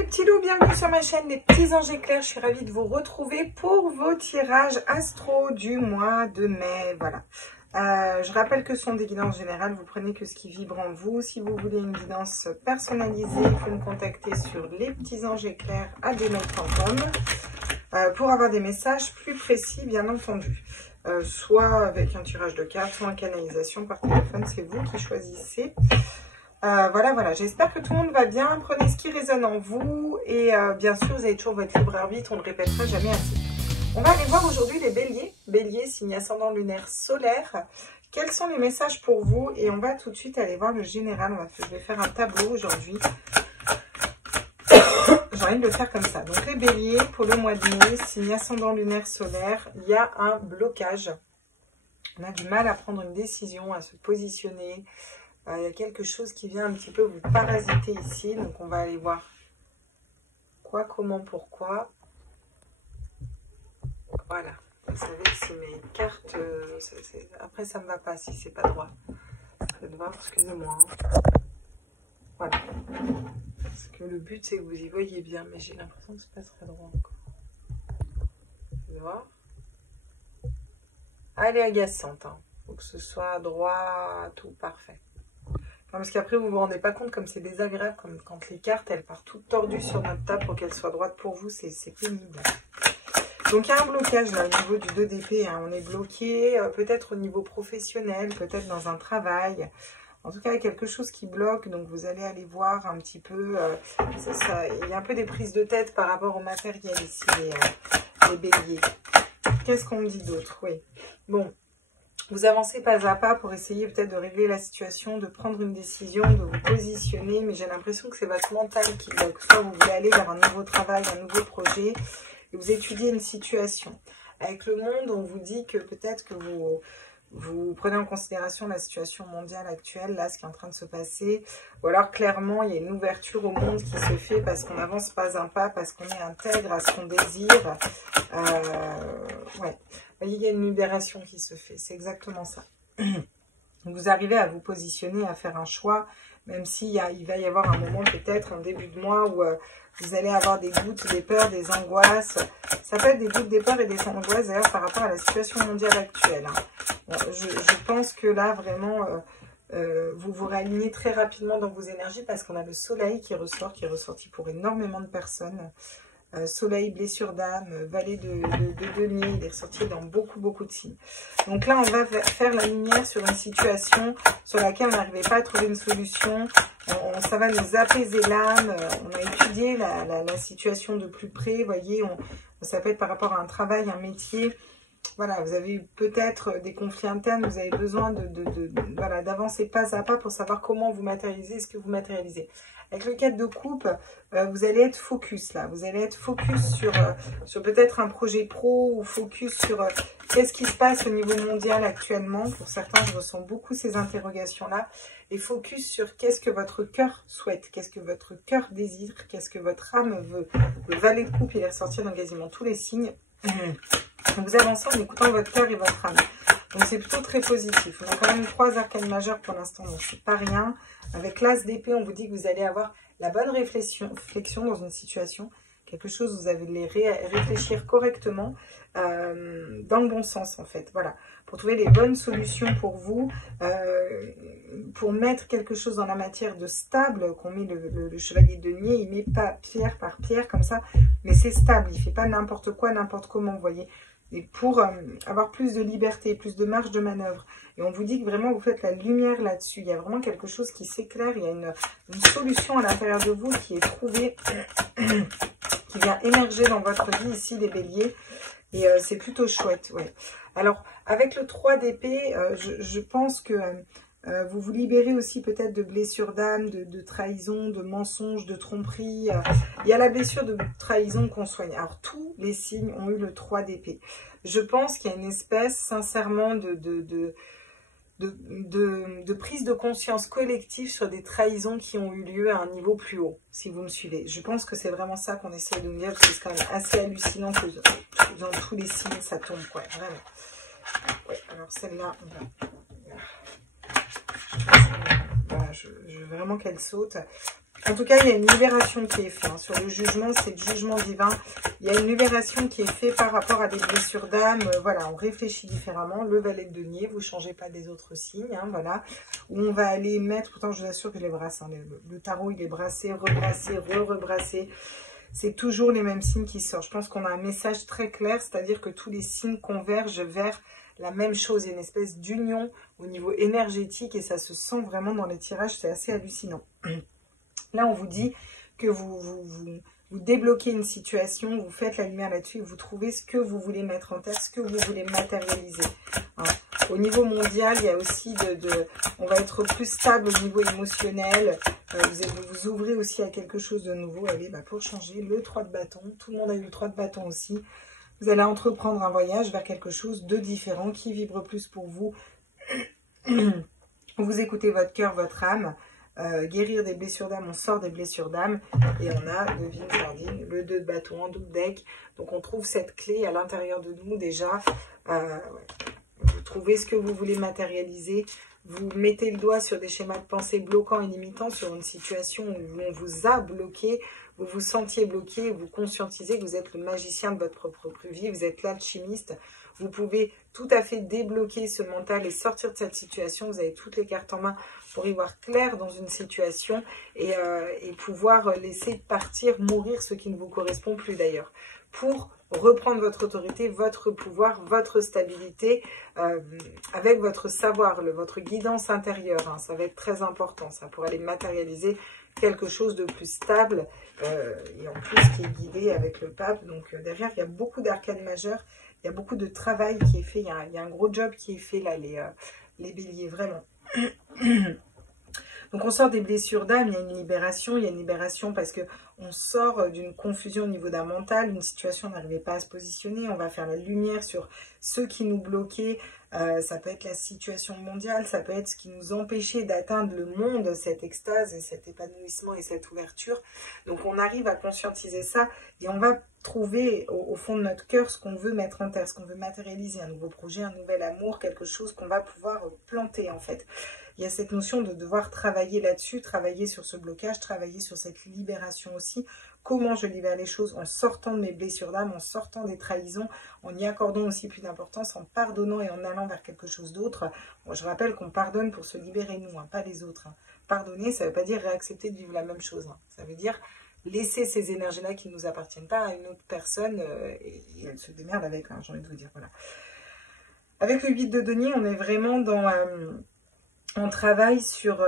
les petits loups, bienvenue sur ma chaîne Les Petits Anges Éclairs. Je suis ravie de vous retrouver pour vos tirages astro du mois de mai. Voilà. Je rappelle que ce sont des guidances générales, vous prenez que ce qui vibre en vous. Si vous voulez une guidance personnalisée, il faut me contacter sur lespetitsangeseclairs@gmail.com pour avoir des messages plus précis, bien entendu. Soit avec un tirage de cartes, soit en canalisation par téléphone, c'est vous qui choisissez. Voilà, j'espère que tout le monde va bien. Prenez ce qui résonne en vous et bien sûr, vous avez toujours votre libre arbitre, on ne le répétera jamais assez. On va aller voir aujourd'hui les béliers. Béliers, signe ascendant lunaire solaire. Quels sont les messages pour vous? Et on va tout de suite aller voir le général. Je vais faire un tableau aujourd'hui. J'ai envie de le faire comme ça. Donc les béliers, pour le mois de mai, signe ascendant lunaire solaire, il y a un blocage. On a du mal à prendre une décision, à se positionner. Il y a quelque chose qui vient un petit peu vous parasiter ici. Donc on va aller voir quoi, comment, pourquoi. Voilà. Vous savez que c'est mes cartes. Après, ça ne me va pas si c'est pas droit. Faites voir, excusez-moi. Voilà. Parce que le but, c'est que vous y voyez bien. Mais j'ai l'impression que c'est pas très droit encore. Faites voir. Elle est agaçante. Hein. Faut que ce soit droit, tout parfait. Non, parce qu'après, vous ne vous rendez pas compte comme c'est désagréable, comme quand les cartes, elles partent toutes tordues sur notre table pour qu'elles soient droites pour vous, c'est pénible. Donc, il y a un blocage là, au niveau du 2 d'épée. Hein. On est bloqué, peut-être au niveau professionnel, peut-être dans un travail. En tout cas, il y a quelque chose qui bloque. Donc, vous allez aller voir un petit peu. Il y a un peu des prises de tête par rapport au matériel ici, les béliers. Qu'est-ce qu'on me dit d'autre? Oui. Bon. Vous avancez pas à pas pour essayer peut-être de régler la situation, de prendre une décision, de vous positionner. Mais j'ai l'impression que c'est votre mental qui bloque. Soit vous voulez aller vers un nouveau travail, un nouveau projet, et vous étudiez une situation. Avec le monde, on vous dit que peut-être que vous prenez en considération la situation mondiale actuelle, là, ce qui est en train de se passer. Ou alors, clairement, il y a une ouverture au monde qui se fait parce qu'on avance pas un pas, parce qu'on est intègre à ce qu'on désire. Ouais. Vous voyez, il y a une libération qui se fait. C'est exactement ça. Vous arrivez à vous positionner, à faire un choix, même s'il va y avoir un moment peut-être en début de mois où vous allez avoir des doutes, des peurs, des angoisses. Ça peut être des doutes, des peurs et des angoisses d'ailleurs par rapport à la situation mondiale actuelle. Hein. Bon, je pense que là, vraiment, vous vous réalignez très rapidement dans vos énergies parce qu'on a le soleil qui ressort, qui est ressorti pour énormément de personnes. Soleil, blessure d'âme, valet de denier, il est ressorti dans beaucoup de signes. Donc là, on va faire la lumière sur une situation sur laquelle on n'arrivait pas à trouver une solution. Ça va nous apaiser l'âme. On a étudié la situation de plus près. Vous voyez, ça peut être par rapport à un travail, un métier. Voilà, vous avez eu peut-être des conflits internes, vous avez besoin voilà, d'avancer pas à pas pour savoir comment vous matérialisez ce que vous matérialisez. Avec le 4 de coupe, vous allez être focus là, vous allez être focus sur peut-être un projet pro ou focus sur qu'est-ce qui se passe au niveau mondial actuellement. Pour certains, je ressens beaucoup ces interrogations-là. Et focus sur qu'est-ce que votre cœur souhaite, qu'est-ce que votre cœur désire, qu'est-ce que votre âme veut. Le valet de coupe, il est ressorti dans quasiment tous les signes. Vous avancez en écoutant votre cœur et votre âme. Donc c'est plutôt très positif. On a quand même 3 arcanes majeures pour l'instant, donc c'est pas rien. Avec l'as d'épée, on vous dit que vous allez avoir la bonne réflexion dans une situation. Quelque chose, vous allez réfléchir correctement, dans le bon sens en fait. Voilà, pour trouver les bonnes solutions pour vous, pour mettre quelque chose dans la matière de stable, qu'on met le chevalier de denier, il met pas pierre par pierre comme ça, mais c'est stable, il fait pas n'importe quoi, n'importe comment, vous voyez. Et pour avoir plus de liberté, plus de marge de manœuvre. Et on vous dit que vraiment vous faites la lumière là-dessus. Il y a vraiment quelque chose qui s'éclaire. Il y a une solution à l'intérieur de vous qui est trouvée, qui vient émerger dans votre vie ici, les béliers. Et c'est plutôt chouette. Ouais. Alors, avec le 3 d'épée, je pense que vous vous libérez aussi peut-être de blessures d'âme, de trahison, de mensonges, de tromperies. Il y a la blessure de trahison qu'on soigne. Alors, tous les signes ont eu le 3 d'épée. Je pense qu'il y a une espèce, sincèrement, de prise de conscience collective sur des trahisons qui ont eu lieu à un niveau plus haut, si vous me suivez. Je pense que c'est vraiment ça qu'on essaie de nous dire, parce que c'est quand même assez hallucinant que dans tous les signes, ça tombe, quoi. Vraiment. Ouais, alors celle-là, on va... Voilà, je veux vraiment qu'elle saute. En tout cas, il y a une libération qui est faite. Hein. Sur le jugement, c'est le jugement divin. Il y a une libération qui est faite par rapport à des blessures d'âme. Voilà, on réfléchit différemment. Le valet de denier, vous ne changez pas des autres signes. Hein, voilà. Où on va aller mettre, pourtant je vous assure que je les brasse. Hein, le tarot, il est brassé, rebrassé, rebrassé. C'est toujours les mêmes signes qui sortent. Je pense qu'on a un message très clair, c'est-à-dire que tous les signes convergent vers la même chose. Il y a une espèce d'union au niveau énergétique et ça se sent vraiment dans les tirages. C'est assez hallucinant. Là, on vous dit que vous débloquez une situation, vous faites la lumière là-dessus et vous trouvez ce que vous voulez mettre en tête, ce que vous voulez matérialiser. Hein. Au niveau mondial, il y a aussi on va être plus stable au niveau émotionnel. Vous vous ouvrez aussi à quelque chose de nouveau. Allez, pour changer, le 3 de bâton. Tout le monde a eu le 3 de bâton aussi. Vous allez entreprendre un voyage vers quelque chose de différent qui vibre plus pour vous. Vous écoutez votre cœur, votre âme. Guérir des blessures d'âme, on sort des blessures d'âme et on a le 2 de bâton en double deck. Donc on trouve cette clé à l'intérieur de nous déjà. Vous trouvez ce que vous voulez matérialiser. Vous mettez le doigt sur des schémas de pensée bloquants et limitants, sur une situation où on vous a bloqué, vous vous sentiez bloqué, vous conscientisez que vous êtes le magicien de votre propre vie, vous êtes l'alchimiste. Vous pouvez tout à fait débloquer ce mental et sortir de cette situation. Vous avez toutes les cartes en main pour y voir clair dans une situation et pouvoir laisser partir, mourir ce qui ne vous correspond plus d'ailleurs. Pour reprendre votre autorité, votre pouvoir, votre stabilité avec votre savoir, votre guidance intérieure. Hein, ça va être très important, ça, pour aller matérialiser quelque chose de plus stable et en plus qui est guidé avec le pape. Donc derrière, il y a beaucoup d'arcanes majeures. Il y a beaucoup de travail qui est fait. Il y a un gros job qui est fait là, les béliers, vraiment. Donc on sort des blessures d'âme, il y a une libération. Il y a une libération parce qu'on sort d'une confusion au niveau d'un mental. Une situation, on n'arrivait pas à se positionner. On va faire la lumière sur ce qui nous bloquait. Ça peut être la situation mondiale, ça peut être ce qui nous empêchait d'atteindre le monde, cette extase et cet épanouissement et cette ouverture. Donc on arrive à conscientiser ça et on va trouver au fond de notre cœur ce qu'on veut mettre en terre, ce qu'on veut matérialiser, un nouveau projet, un nouvel amour, quelque chose qu'on va pouvoir planter en fait. Il y a cette notion de devoir travailler là-dessus, travailler sur ce blocage, travailler sur cette libération aussi. Comment je libère les choses en sortant de mes blessures d'âme, en sortant des trahisons, en y accordant aussi plus d'importance, en pardonnant et en allant vers quelque chose d'autre. Bon, je rappelle qu'on pardonne pour se libérer nous, hein, pas les autres. Hein. Pardonner, ça ne veut pas dire réaccepter de vivre la même chose. Hein. Ça veut dire laisser ces énergies-là qui ne nous appartiennent pas à une autre personne et elle se démerde avec, hein, j'ai envie de vous dire. Voilà. Avec le 8 de denier, on est vraiment dans... on travaille sur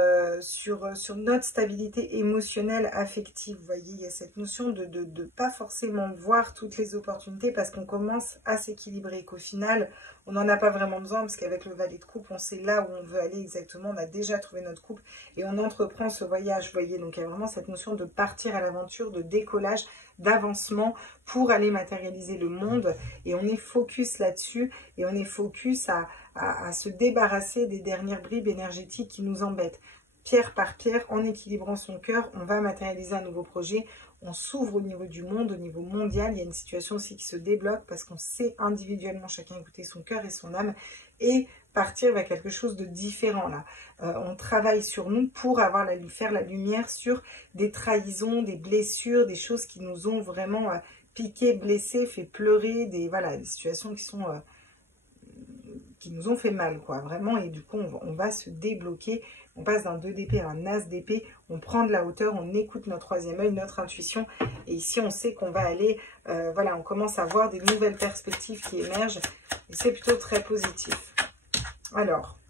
notre stabilité émotionnelle, affective. Vous voyez, il y a cette notion de pas forcément voir toutes les opportunités parce qu'on commence à s'équilibrer, qu'au final, on n'en a pas vraiment besoin parce qu'avec le valet de coupe, on sait là où on veut aller exactement. On a déjà trouvé notre coupe et on entreprend ce voyage, vous voyez. Donc, il y a vraiment cette notion de partir à l'aventure, de décollage, d'avancement pour aller matérialiser le monde. Et on est focus là-dessus et on est focus à se débarrasser des dernières bribes énergétiques qui nous embêtent. Pierre par pierre, en équilibrant son cœur, on va matérialiser un nouveau projet. On s'ouvre au niveau du monde, au niveau mondial. Il y a une situation aussi qui se débloque parce qu'on sait individuellement chacun écouter son cœur et son âme et partir vers quelque chose de différent là. On travaille sur nous pour faire la lumière sur des trahisons, des blessures, des choses qui nous ont vraiment piqué, blessé, fait pleurer, des situations qui nous ont fait mal, quoi, vraiment, et du coup, on va se débloquer, on passe d'un 2 d'épée à un as d'épée, on prend de la hauteur, on écoute notre troisième œil, notre intuition, et ici, on sait qu'on va aller, on commence à voir des nouvelles perspectives qui émergent, et c'est plutôt très positif. Alors,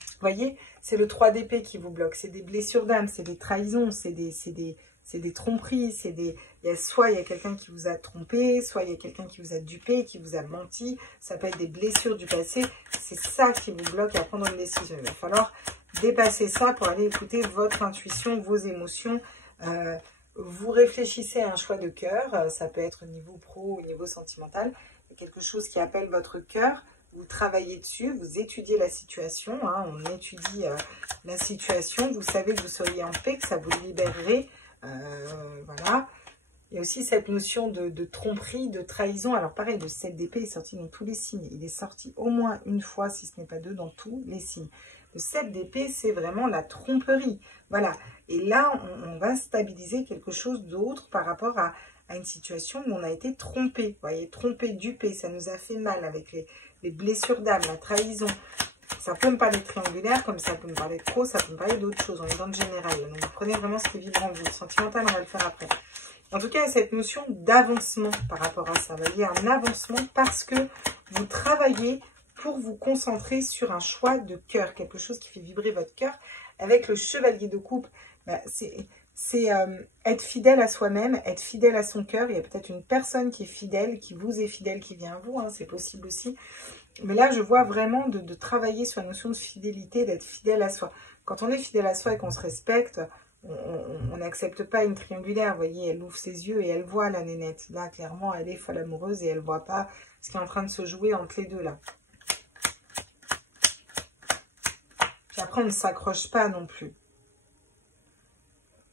vous voyez, c'est le 3 d'épée qui vous bloque, c'est des blessures d'âme, c'est des trahisons, c'est des tromperies, soit il y a quelqu'un qui vous a trompé, soit il y a quelqu'un qui vous a dupé, qui vous a menti, ça peut être des blessures du passé, c'est ça qui vous bloque à prendre une décision. Il va falloir dépasser ça pour aller écouter votre intuition, vos émotions. Vous réfléchissez à un choix de cœur, ça peut être au niveau pro, au niveau sentimental, quelque chose qui appelle votre cœur. Vous travaillez dessus, vous étudiez la situation, hein, on étudie la situation, vous savez que vous seriez en paix, que ça vous libérerait. Voilà. Il y a aussi cette notion de tromperie, de trahison. Alors pareil, le 7 d'épée est sorti dans tous les signes. Il est sorti au moins une fois, si ce n'est pas deux, dans tous les signes. Le 7 d'épée, c'est vraiment la tromperie. Voilà. Et là, on va stabiliser quelque chose d'autre par rapport à une situation où on a été trompé. Vous voyez, trompé, dupé, ça nous a fait mal avec les blessures d'âme, la trahison. Ça peut me parler de triangulaire, comme ça peut me parler de trop, ça peut me parler d'autres choses. On est dans le général. Donc, vous prenez vraiment ce qui vibre en vous. Le sentimental, on va le faire après. En tout cas, il y a cette notion d'avancement par rapport à ça. Vous voyez, un avancement parce que vous travaillez pour vous concentrer sur un choix de cœur, quelque chose qui fait vibrer votre cœur. Avec le chevalier de coupe, bah, c'est être fidèle à soi-même, être fidèle à son cœur. Il y a peut-être une personne qui est fidèle, qui vous est fidèle, qui vient à vous, hein, c'est possible aussi. Mais là, je vois vraiment de travailler sur la notion de fidélité, d'être fidèle à soi. Quand on est fidèle à soi et qu'on se respecte, on n'accepte pas une triangulaire. Vous voyez, elle ouvre ses yeux et elle voit la nénette. Là, clairement, elle est folle amoureuse et elle ne voit pas ce qui est en train de se jouer entre les deux, là. Puis après, on ne s'accroche pas non plus.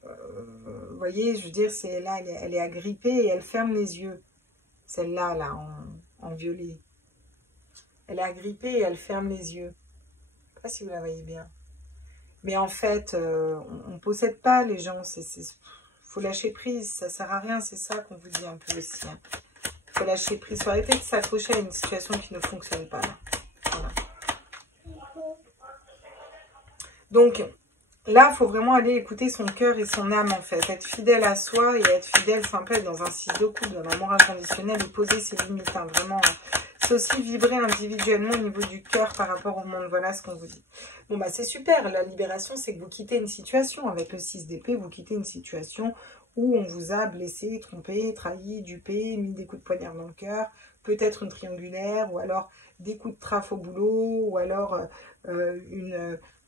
Vous voyez, je veux dire, c'est là, elle est agrippée et elle ferme les yeux. Celle-là, là, en violet. Elle est agrippée et elle ferme les yeux. Je ne sais pas si vous la voyez bien. Mais en fait, on ne possède pas les gens. Il faut lâcher prise. Ça ne sert à rien. C'est ça qu'on vous dit un peu aussi. Il faut lâcher prise. Il faut arrêter de s'accrocher à une situation qui ne fonctionne pas. Là. Voilà. Donc, là, il faut vraiment aller écouter son cœur et son âme, en fait. Être fidèle à soi et être fidèle, c'est un peu être dans un 6 de couple, dans l'amour inconditionnel et poser ses limites. Hein, vraiment, c'est aussi vibrer individuellement au niveau du cœur par rapport au monde. Voilà ce qu'on vous dit. Bon, bah, c'est super. La libération, c'est que vous quittez une situation. Avec le 6 d'épée, vous quittez une situation où on vous a blessé, trompé, trahi, dupé, mis des coups de poignard dans le cœur. Peut-être une triangulaire, ou alors des coups de traffe au boulot, ou alors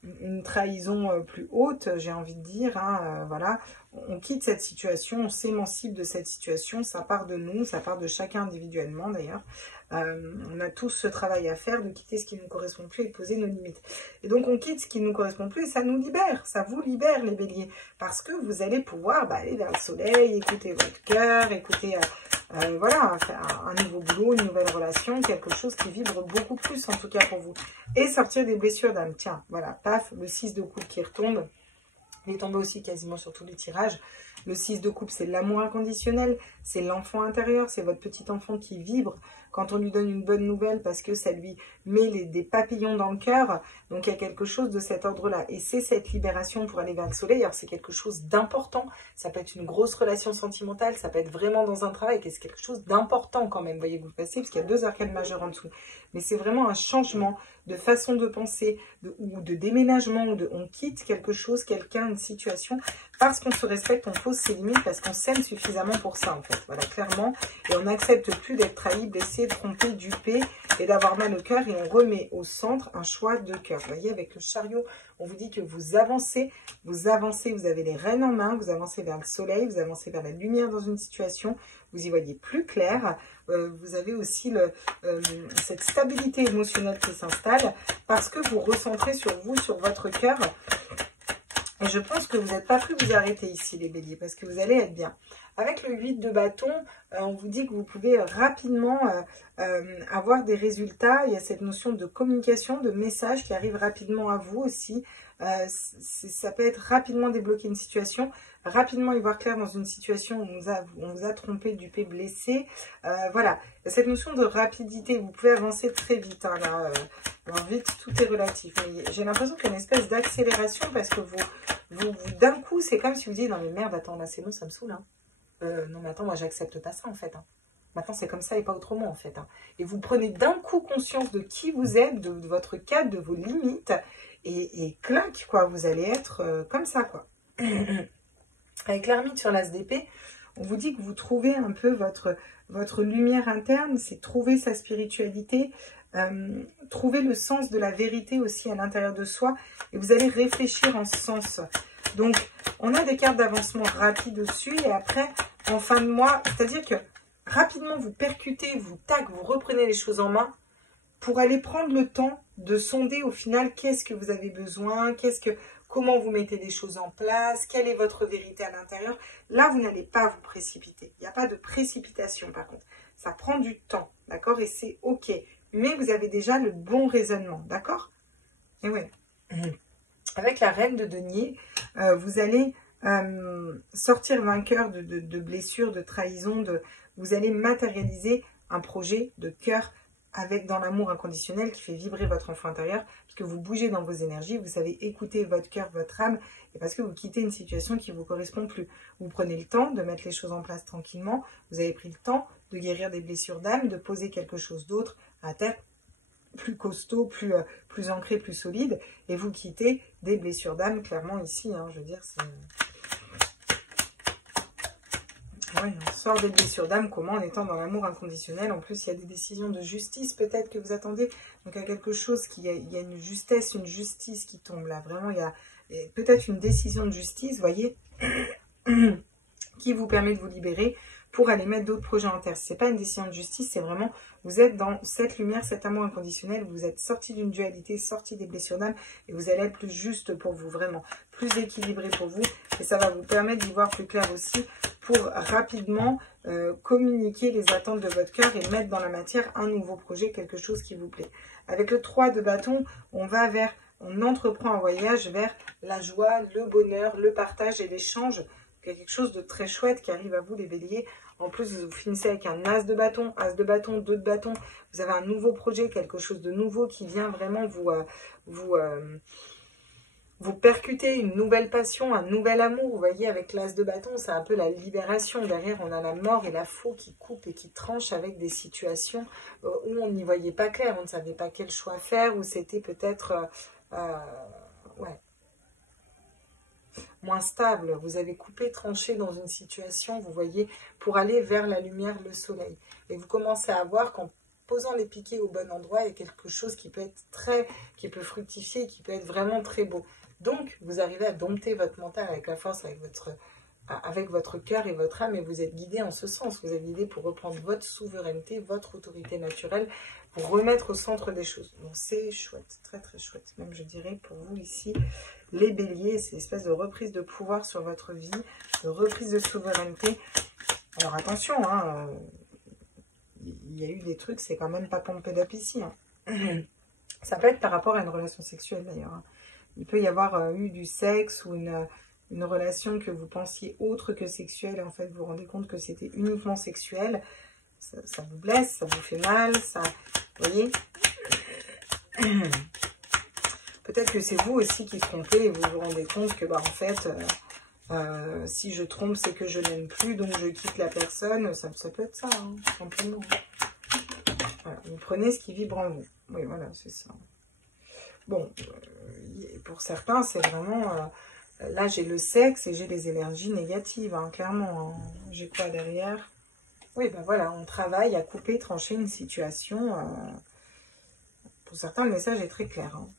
une trahison plus haute, j'ai envie de dire, hein, voilà. On quitte cette situation, on s'émancipe de cette situation, ça part de nous, ça part de chacun individuellement d'ailleurs. On a tous ce travail à faire de quitter ce qui ne nous correspond plus et de poser nos limites. Et donc on quitte ce qui ne nous correspond plus et ça nous libère, ça vous libère les béliers, parce que vous allez pouvoir aller vers le soleil, écouter votre cœur, écouter... voilà, un nouveau boulot, une nouvelle relation, quelque chose qui vibre beaucoup plus en tout cas pour vous. Et sortir des blessures d'âme. Tiens, voilà, paf, le 6 de coupe qui retombe. Il est tombé aussi quasiment sur tous les tirages. Le 6 de coupe, c'est l'amour inconditionnel, c'est l'enfant intérieur, c'est votre petit enfant qui vibre quand on lui donne une bonne nouvelle parce que ça lui met des papillons dans le cœur. Donc, il y a quelque chose de cet ordre-là. Et c'est cette libération pour aller vers le soleil. Alors, c'est quelque chose d'important. Ça peut être une grosse relation sentimentale, ça peut être vraiment dans un travail, c'est quelque chose d'important quand même. Voyez, vous le passez, parce qu'il y a 2 arcades majeures en dessous. Mais c'est vraiment un changement de façon de penser, ou de déménagement, ou on quitte quelque chose, quelqu'un, une situation, parce qu'on se respecte, on pose ses limites, parce qu'on s'aime suffisamment pour ça, en fait. Voilà, clairement. Et on n'accepte plus d'être trahi, blessé, trompé, dupé, et d'avoir mal au cœur, et on remet au centre un choix de cœur. Vous voyez, avec le chariot, on vous dit que vous avancez, vous avez les rênes en main, vous avancez vers le soleil, vous avancez vers la lumière dans une situation, vous y voyez plus clair. Vous avez aussi cette stabilité émotionnelle qui s'installe parce que vous recentrez sur vous, sur votre cœur. Et je pense que vous n'êtes pas prêts de vous arrêter ici, les béliers, parce que vous allez être bien. Avec le 8 de bâton, on vous dit que vous pouvez rapidement avoir des résultats. Il y a cette notion de communication, de message qui arrive rapidement à vous aussi. Ça peut être rapidement débloquer une situation, rapidement y voir clair dans une situation où on vous a trompé, dupé, blessé. Voilà, cette notion de rapidité, vous pouvez avancer très vite. Hein, là, vite, tout est relatif. J'ai l'impression qu'il y a une espèce d'accélération parce que d'un coup, c'est comme si vous disiez, non mais merde, attends, là c'est bon, ça me saoule. Hein. Non mais attends, moi j'accepte pas ça en fait. Hein. Maintenant c'est comme ça et pas autrement en fait. Hein. Et vous prenez d'un coup conscience de qui vous êtes, de votre cadre, de vos limites. Et clac, quoi, vous allez être comme ça, quoi. Avec l'ermite sur l'as d'épée, on vous dit que vous trouvez un peu votre lumière interne, c'est trouver sa spiritualité, trouver le sens de la vérité aussi à l'intérieur de soi, et vous allez réfléchir en ce sens. Donc, on a des cartes d'avancement rapide dessus, et après, en fin de mois, c'est-à-dire que rapidement, vous percutez, vous reprenez les choses en main, pour aller prendre le temps de sonder au final qu'est-ce que vous avez besoin, comment vous mettez les choses en place, quelle est votre vérité à l'intérieur. Là, vous n'allez pas vous précipiter. Il n'y a pas de précipitation par contre. Ça prend du temps, d'accord? Et c'est OK. Mais vous avez déjà le bon raisonnement, d'accord? Et ouais. Avec la reine de denier, vous allez sortir vainqueur de blessures, de trahison, vous allez matérialiser un projet de cœur avec dans l'amour inconditionnel qui fait vibrer votre enfant intérieur, parce que vous bougez dans vos énergies, vous savez écouter votre cœur, votre âme, et parce que vous quittez une situation qui ne vous correspond plus. Vous prenez le temps de mettre les choses en place tranquillement, vous avez pris le temps de guérir des blessures d'âme, de poser quelque chose d'autre à terre, plus costaud, plus ancré, plus solide, et vous quittez des blessures d'âme, clairement ici, hein, je veux dire, c'est... Ouais, on sort des blessures d'âme, comment en étant dans l'amour inconditionnel. En plus, il y a des décisions de justice peut-être que vous attendez. Donc, il y a quelque chose, il y a une justesse, une justice qui tombe là. Vraiment, il y a peut-être une décision de justice, vous voyez, qui vous permet de vous libérer pour aller mettre d'autres projets en terre. Ce n'est pas une décision de justice, c'est vraiment, vous êtes dans cette lumière, cet amour inconditionnel, vous êtes sorti d'une dualité, sorti des blessures d'âme, et vous allez être plus juste pour vous, vraiment, plus équilibré pour vous, et ça va vous permettre d'y voir plus clair aussi, pour rapidement communiquer les attentes de votre cœur et mettre dans la matière un nouveau projet, quelque chose qui vous plaît. Avec le 3 de bâton, on entreprend un voyage vers la joie, le bonheur, le partage et l'échange. Il y a quelque chose de très chouette qui arrive à vous, les béliers. En plus, vous finissez avec un as de bâton, 2 de bâton. Vous avez un nouveau projet, quelque chose de nouveau qui vient vraiment vous percuter, une nouvelle passion, un nouvel amour. Vous voyez, avec l'as de bâton, c'est un peu la libération. Derrière, on a la mort et la faux qui coupent et qui tranchent avec des situations où on n'y voyait pas clair. On ne savait pas quel choix faire, où c'était peut-être... ouais, moins stable, vous avez coupé, tranché dans une situation, vous voyez, pour aller vers la lumière, le soleil. Et vous commencez à voir qu'en posant les piquets au bon endroit, il y a quelque chose qui peut être qui peut fructifier, qui peut être vraiment très beau. Donc, vous arrivez à dompter votre mental avec la force, avec votre cœur et votre âme, et vous êtes guidé en ce sens. Vous êtes guidé pour reprendre votre souveraineté, votre autorité naturelle, pour remettre au centre des choses. Donc, c'est chouette, très très chouette. Même, je dirais, pour vous ici, les béliers, c'est une espèce de reprise de pouvoir sur votre vie, de reprise de souveraineté. Alors, attention, hein, il y a eu des trucs, c'est quand même pas pompé d'ap ici. Hein. Ça peut être par rapport à une relation sexuelle, d'ailleurs. Hein. Il peut y avoir eu du sexe ou une relation que vous pensiez autre que sexuelle, et en fait, vous vous rendez compte que c'était uniquement sexuel. Ça vous blesse, ça vous fait mal, ça... Vous voyez? Peut-être que c'est vous aussi qui trompez et vous vous rendez compte que, bah, en fait, si je trompe, c'est que je l'aime plus, donc je quitte la personne. Ça peut être ça, hein, simplement. Voilà, vous prenez ce qui vibre en vous. Oui, voilà, c'est ça. Bon, pour certains, c'est vraiment... là, j'ai le sexe et j'ai les énergies négatives, hein, clairement. Hein. J'ai quoi derrière? Oui, ben voilà, on travaille à couper, trancher une situation. Pour certains, le message est très clair. Hein.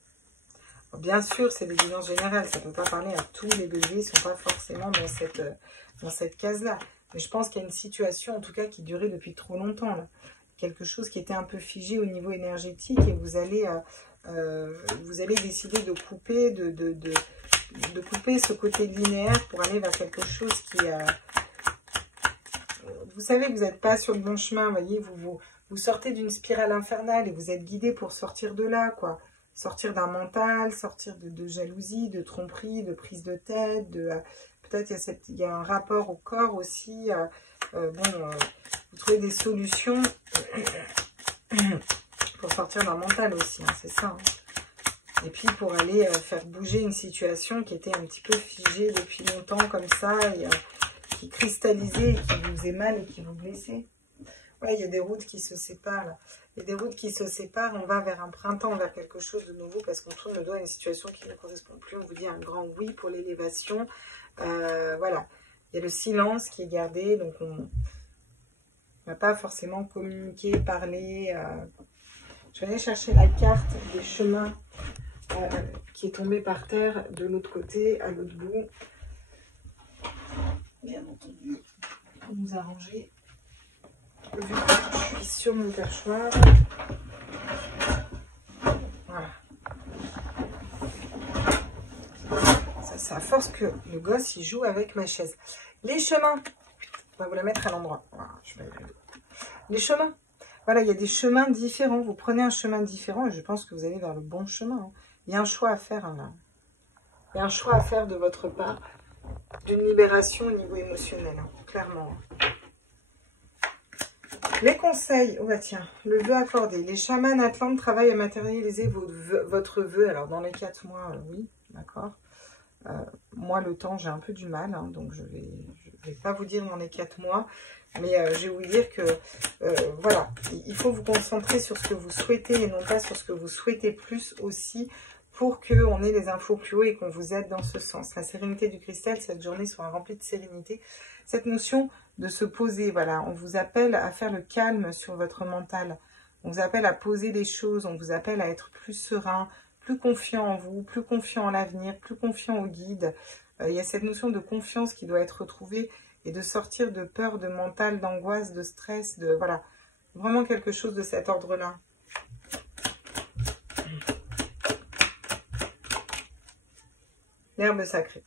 Bien sûr, c'est des guidances générales, ça ne peut pas parler à tous les béliers, ils ne sont pas forcément dans cette case-là. Mais je pense qu'il y a une situation, en tout cas, qui durait depuis trop longtemps. Là. Quelque chose qui était un peu figé au niveau énergétique, et vous allez décider de couper, de couper ce côté linéaire pour aller vers quelque chose qui... vous savez que vous n'êtes pas sur le bon chemin, vous voyez, vous sortez d'une spirale infernale et vous êtes guidé pour sortir de là, quoi. Sortir d'un mental, sortir de jalousie, de tromperie, de prise de tête, peut-être il y a un rapport au corps aussi. Vous trouvez des solutions pour sortir d'un mental aussi, hein, c'est ça. Hein. Et puis pour aller faire bouger une situation qui était un petit peu figée depuis longtemps comme ça, et qui cristallisait, et qui vous faisait mal et qui vous blessait. Ouais, il y a des routes qui se séparent là. Il y a des routes qui se séparent, on va vers un printemps, vers quelque chose de nouveau, parce qu'on tourne le doigt à une situation qui ne correspond plus. On vous dit un grand oui pour l'élévation. Voilà, il y a le silence qui est gardé, donc on ne va pas forcément communiquer, parler. Je vais aller chercher la carte des chemins qui est tombée par terre de l'autre côté, à l'autre bout. Bien entendu, pour nous arranger. Vu que je suis sur mon perchoir. Voilà. Ça à force que le gosse il joue avec ma chaise. Les chemins. On va vous la mettre à l'endroit. Voilà, les chemins. Voilà, il y a des chemins différents. Vous prenez un chemin différent et je pense que vous allez vers le bon chemin. Hein. Il y a un choix à faire, hein, là. Il y a un choix à faire de votre part, d'une libération au niveau émotionnel, hein, clairement. Les conseils, oh bah tiens, le vœu accordé. Les chamans atlantes travaillent à matérialiser votre vœu. Alors, dans les 4 mois, oui, d'accord. Moi, le temps, j'ai un peu du mal, hein, donc je vais pas vous dire dans les 4 mois, mais je vais vous dire que, voilà, il faut vous concentrer sur ce que vous souhaitez et non pas sur ce que vous souhaitez plus aussi, pour qu'on ait les infos plus haut et qu'on vous aide dans ce sens. La sérénité du cristal, cette journée sera remplie de sérénité. Cette notion de se poser, voilà, on vous appelle à faire le calme sur votre mental. On vous appelle à poser les choses, on vous appelle à être plus serein, plus confiant en vous, plus confiant en l'avenir, plus confiant au guide. Il y a cette notion de confiance qui doit être retrouvée et de sortir de peur, de mental, d'angoisse, de stress, de voilà, vraiment quelque chose de cet ordre-là. L'herbe sacrée.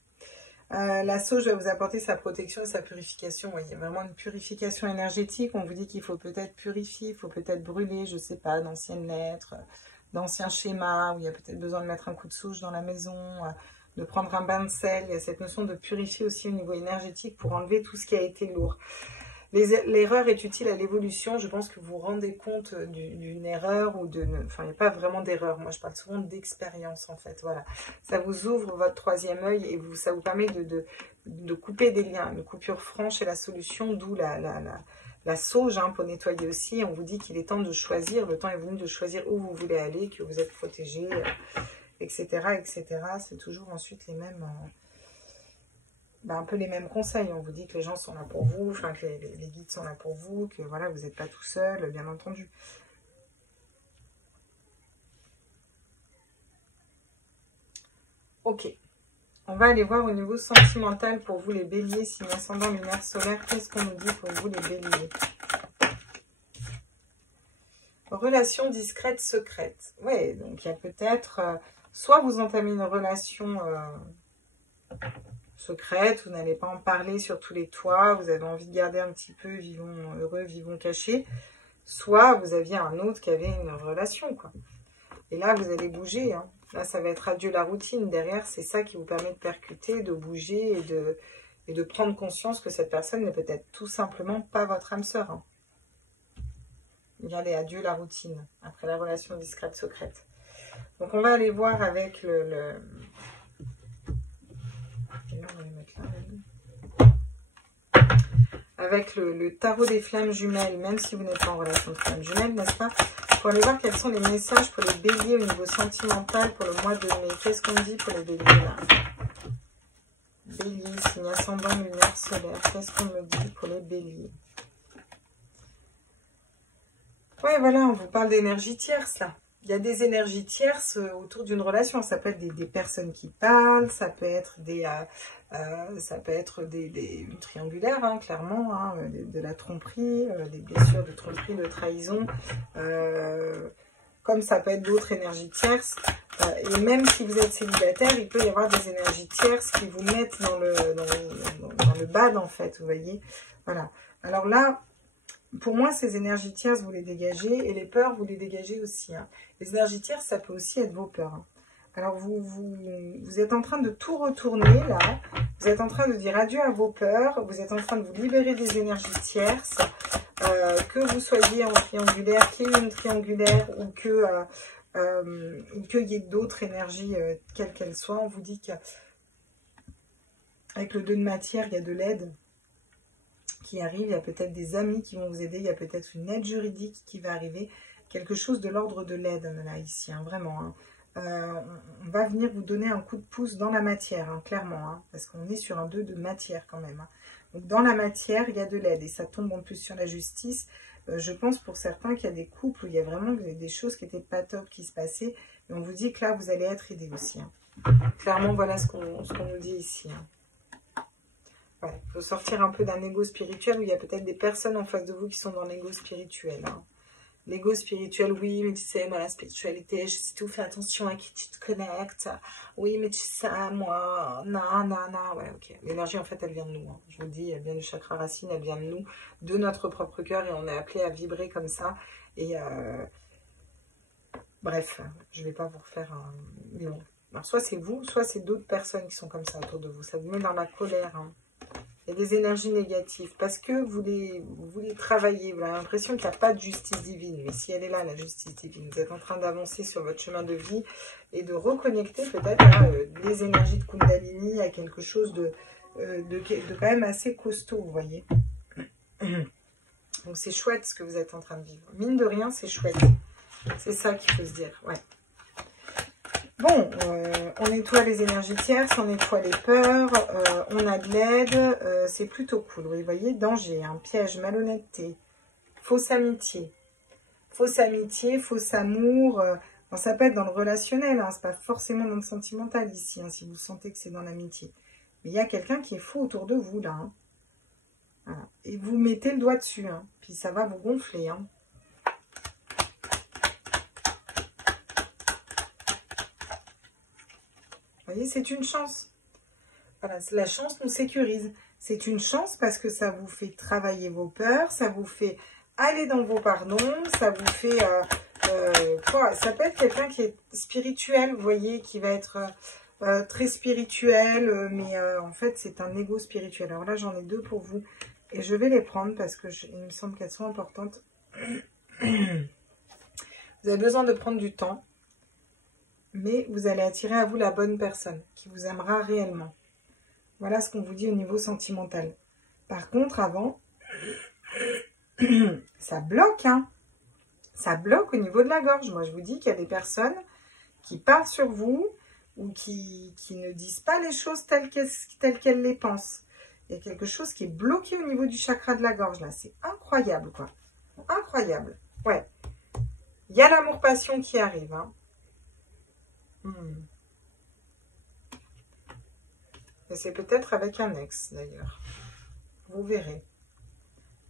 La sauge va vous apporter sa protection et sa purification. Il y a vraiment une purification énergétique. On vous dit qu'il faut peut-être purifier, il faut peut-être brûler, je ne sais pas, d'anciennes lettres, d'anciens schémas, où il y a peut-être besoin de mettre un coup de sauge dans la maison, de prendre un bain de sel. Il y a cette notion de purifier aussi au niveau énergétique pour enlever tout ce qui a été lourd. L'erreur est utile à l'évolution. Je pense que vous vous rendez compte d'une erreur ou de... Enfin, il n'y a pas vraiment d'erreur. Moi, je parle souvent d'expérience, en fait. Voilà. Ça vous ouvre votre troisième œil et ça vous permet de couper des liens. Une coupure franche est la solution, d'où la sauge, hein, pour nettoyer aussi. On vous dit qu'il est temps de choisir. Le temps est venu de choisir où vous voulez aller, que vous êtes protégé, etc., etc. C'est toujours ensuite les mêmes... un peu les mêmes conseils. On vous dit que les gens sont là pour vous, enfin que les guides sont là pour vous, que voilà, vous n'êtes pas tout seul, bien entendu. Ok. On va aller voir au niveau sentimental pour vous les béliers, signe ascendant lunaire solaire. Qu'est-ce qu'on nous dit pour vous les béliers? Relation discrète, secrète. Ouais, donc il y a peut-être... soit vous entamez une relation... secrète, vous n'allez pas en parler sur tous les toits, vous avez envie de garder un petit peu vivons heureux, vivons cachés, soit vous aviez un autre qui avait une relation, quoi. Et là, vous allez bouger, hein. Là, ça va être adieu la routine. Derrière, c'est ça qui vous permet de percuter, de bouger et de prendre conscience que cette personne n'est peut-être tout simplement pas votre âme sœur, hein. Regardez, adieu la routine, après la relation discrète, secrète. Donc, on va aller voir avec avec le tarot des flammes jumelles, même si vous n'êtes pas en relation de flammes jumelles, n'est-ce pas? Pour aller voir quels sont les messages pour les béliers au niveau sentimental pour le mois de mai. Qu'est-ce qu'on dit pour les béliers là? Bélier, signe ascendant lunaire solaire. Qu'est-ce qu'on me dit pour les béliers? Ouais, voilà, on vous parle d'énergie tierce là. Il y a des énergies tierces autour d'une relation. Ça peut être des personnes qui parlent, ça peut être une triangulaire, hein, clairement, hein, de la tromperie, des blessures de tromperie, de trahison, comme ça peut être d'autres énergies tierces. Et même si vous êtes célibataire, il peut y avoir des énergies tierces qui vous mettent dans le bad, en fait, vous voyez. Voilà. Alors là, pour moi, ces énergies tierces, vous les dégagez, et les peurs, vous les dégagez aussi, hein. Les énergies tierces, ça peut aussi être vos peurs, hein. Alors, vous êtes en train de tout retourner, là. Vous êtes en train de dire adieu à vos peurs. Vous êtes en train de vous libérer des énergies tierces. Que vous soyez en triangulaire, qu'il y ait une triangulaire ou qu'il y ait d'autres énergies, quelles qu'elles soient. On vous dit qu'avec le 2 de matière, il y a de l'aide qui arrive. Il y a peut-être des amis qui vont vous aider. Il y a peut-être une aide juridique qui va arriver. Quelque chose de l'ordre de l'aide, là, ici, hein, vraiment, hein. On va venir vous donner un coup de pouce dans la matière, hein, clairement, hein, parce qu'on est sur un 2 de matière quand même, hein. Donc dans la matière, il y a de l'aide et ça tombe en plus sur la justice. Je pense pour certains qu'il y a des couples où il y a vraiment des choses qui n'étaient pas top qui se passaient. Et on vous dit que là, vous allez être aidé aussi, hein. Clairement, voilà ce qu'on nous dit ici, hein. Ouais, il faut sortir un peu d'un ego spirituel où il y a peut-être des personnes en face de vous qui sont dans l'ego spirituel, hein. L'ego spirituel, oui, mais tu sais, moi, la spiritualité, je sais tout, fais attention à qui tu te connectes. Oui, mais tu sais, moi, non, ouais, ok. L'énergie, en fait, elle vient de nous, hein. Je vous le dis, elle vient du chakra racine, elle vient de nous, de notre propre cœur, et on est appelé à vibrer comme ça. Et Bref, je ne vais pas vous refaire un... Mais bon. Alors, soit c'est vous, soit c'est d'autres personnes qui sont comme ça autour de vous. Ça vous met dans la colère. Hein. Il y a des énergies négatives. Parce que vous les travaillez. Vous avez l'impression qu'il n'y a pas de justice divine. Mais si elle est là, la justice divine, vous êtes en train d'avancer sur votre chemin de vie et de reconnecter peut-être à les énergies de Kundalini, à quelque chose de quand même assez costaud, vous voyez. Donc c'est chouette ce que vous êtes en train de vivre. Mine de rien, c'est chouette. C'est ça qu'il faut se dire, ouais. Bon, on nettoie les énergies tierces, on nettoie les peurs, on a de l'aide, c'est plutôt cool. Vous voyez, danger, un piège, malhonnêteté, fausse amitié, faux amour. Ça peut être dans le relationnel, hein, c'est pas forcément dans le sentimental ici, hein, si vous sentez que c'est dans l'amitié. Mais il y a quelqu'un qui est faux autour de vous, là. Hein. Voilà. Et vous mettez le doigt dessus, hein, puis ça va vous gonfler, hein. Vous voyez, c'est une chance. Voilà, la chance nous sécurise. C'est une chance parce que ça vous fait travailler vos peurs, ça vous fait aller dans vos pardons, ça vous fait... quoi, ça peut être quelqu'un qui est spirituel, vous voyez, qui va être très spirituel, mais en fait, c'est un ego spirituel. Alors là, j'en ai deux pour vous et je vais les prendre parce que il me semble qu'elles sont importantes. Vous avez besoin de prendre du temps. Mais vous allez attirer à vous la bonne personne qui vous aimera réellement. Voilà ce qu'on vous dit au niveau sentimental. Par contre, avant, ça bloque, hein. Ça bloque au niveau de la gorge. Moi, je vous dis qu'il y a des personnes qui parlent sur vous ou qui ne disent pas les choses telles qu'elles les pensent. Il y a quelque chose qui est bloqué au niveau du chakra de la gorge, là. C'est incroyable, quoi. Incroyable. Ouais. Il y a l'amour-passion qui arrive, hein. Et c'est peut-être avec un ex d'ailleurs. Vous verrez.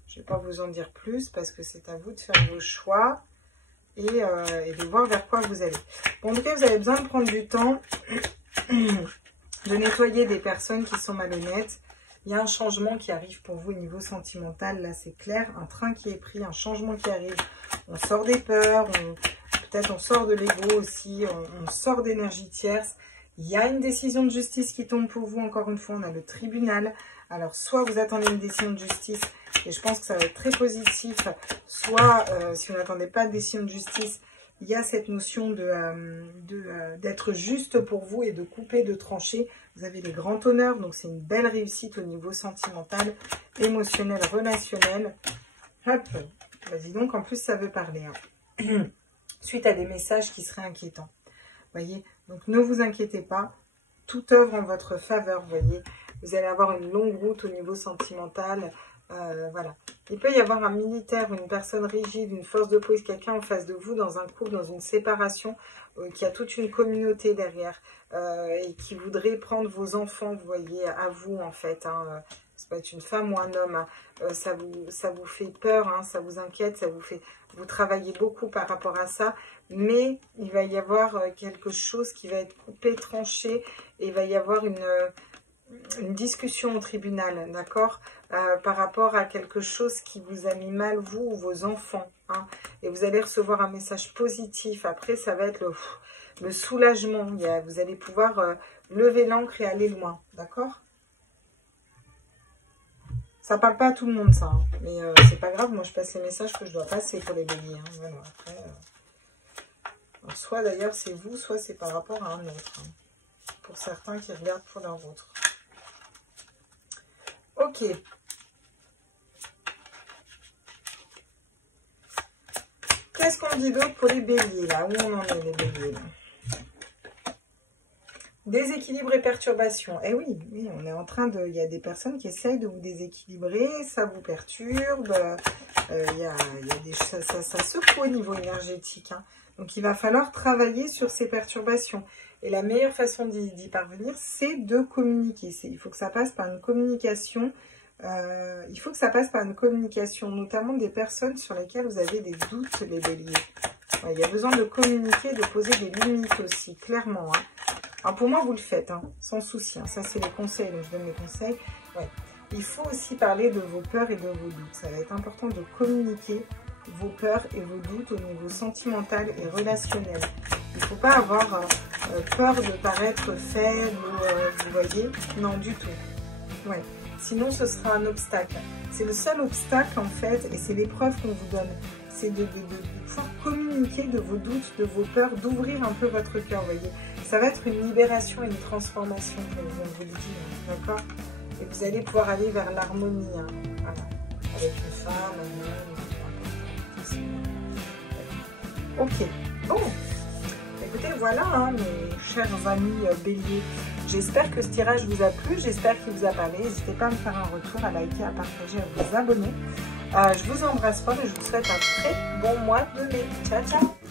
Je ne vais pas vous en dire plus parce que c'est à vous de faire vos choix et de voir vers quoi vous allez. Bon, en tout cas, vous avez besoin de prendre du temps de nettoyer des personnes qui sont malhonnêtes. Il y a un changement qui arrive pour vous au niveau sentimental. Là, c'est clair. Un train qui est pris, un changement qui arrive. On sort des peurs, peut-être on sort de l'ego aussi, on sort d'énergie tierce. Il y a une décision de justice qui tombe pour vous. Encore une fois, on a le tribunal. Alors, soit vous attendez une décision de justice, et je pense que ça va être très positif, soit, si vous n'attendez pas de décision de justice, il y a cette notion d'être juste pour vous et de couper, de trancher. Vous avez les grands honneurs, donc c'est une belle réussite au niveau sentimental, émotionnel, relationnel. Hop, bah, dis donc, en plus, ça veut parler. Hein. Suite à des messages qui seraient inquiétants. Voyez, donc ne vous inquiétez pas, tout œuvre en votre faveur, voyez. Vous allez avoir une longue route au niveau sentimental, voilà. Il peut y avoir un militaire, une personne rigide, une force de police, quelqu'un en face de vous, dans un couple, dans une séparation, qui a toute une communauté derrière, et qui voudrait prendre vos enfants, vous voyez, à vous en fait, hein. Ça peut être une femme ou un homme, hein. Ça vous fait peur, hein, ça vous inquiète, vous travaillez beaucoup par rapport à ça, mais il va y avoir quelque chose qui va être coupé, tranché, et il va y avoir une discussion au tribunal, d'accord, par rapport à quelque chose qui vous a mis mal, vous ou vos enfants, hein, et vous allez recevoir un message positif. Après, ça va être le soulagement, vous allez pouvoir lever l'ancre et aller loin, d'accord. Ça parle pas à tout le monde, ça, hein. Mais c'est pas grave, moi je passe les messages que je dois passer pour les béliers. Hein. Voilà, après, soit d'ailleurs c'est vous, soit c'est par rapport à un autre. Hein. Pour certains qui regardent pour leur autre. Ok. Qu'est-ce qu'on dit d'autre pour les béliers, là? Où on en est, les béliers, là? Déséquilibre et perturbation. Eh oui, oui, on est en train de... Il y a des personnes qui essayent de vous déséquilibrer, ça vous perturbe, ça secoue au niveau énergétique. Hein. Donc, il va falloir travailler sur ces perturbations. Et la meilleure façon d'y parvenir, c'est de communiquer. Il faut que ça passe par une communication. Il faut que ça passe par une communication, notamment des personnes sur lesquelles vous avez des doutes, les béliers. Ouais, il y a besoin de communiquer, de poser des limites aussi, clairement. Hein. Alors pour moi, vous le faites, hein, sans souci. Hein. Ça, c'est les conseils, donc je donne les conseils. Ouais. Il faut aussi parler de vos peurs et de vos doutes. Ça va être important de communiquer vos peurs et vos doutes au niveau sentimental et relationnel. Il ne faut pas avoir peur de paraître faible ou vous voyez, non du tout. Ouais. Sinon ce sera un obstacle. C'est le seul obstacle en fait et c'est l'épreuve qu'on vous donne. C'est de pouvoir communiquer de vos doutes, de vos peurs, d'ouvrir un peu votre cœur, vous voyez. Ça va être une libération et une transformation, comme on vous le dit, d'accord? Et vous allez pouvoir aller vers l'harmonie, hein, voilà. Avec une femme, un homme, ok, bon. Écoutez, voilà, hein, mes chers amis béliers. J'espère que ce tirage vous a plu, j'espère qu'il vous a parlé. N'hésitez pas à me faire un retour, à liker, à partager, à vous abonner. Je vous embrasse fort et je vous souhaite un très bon mois de mai. Ciao, ciao!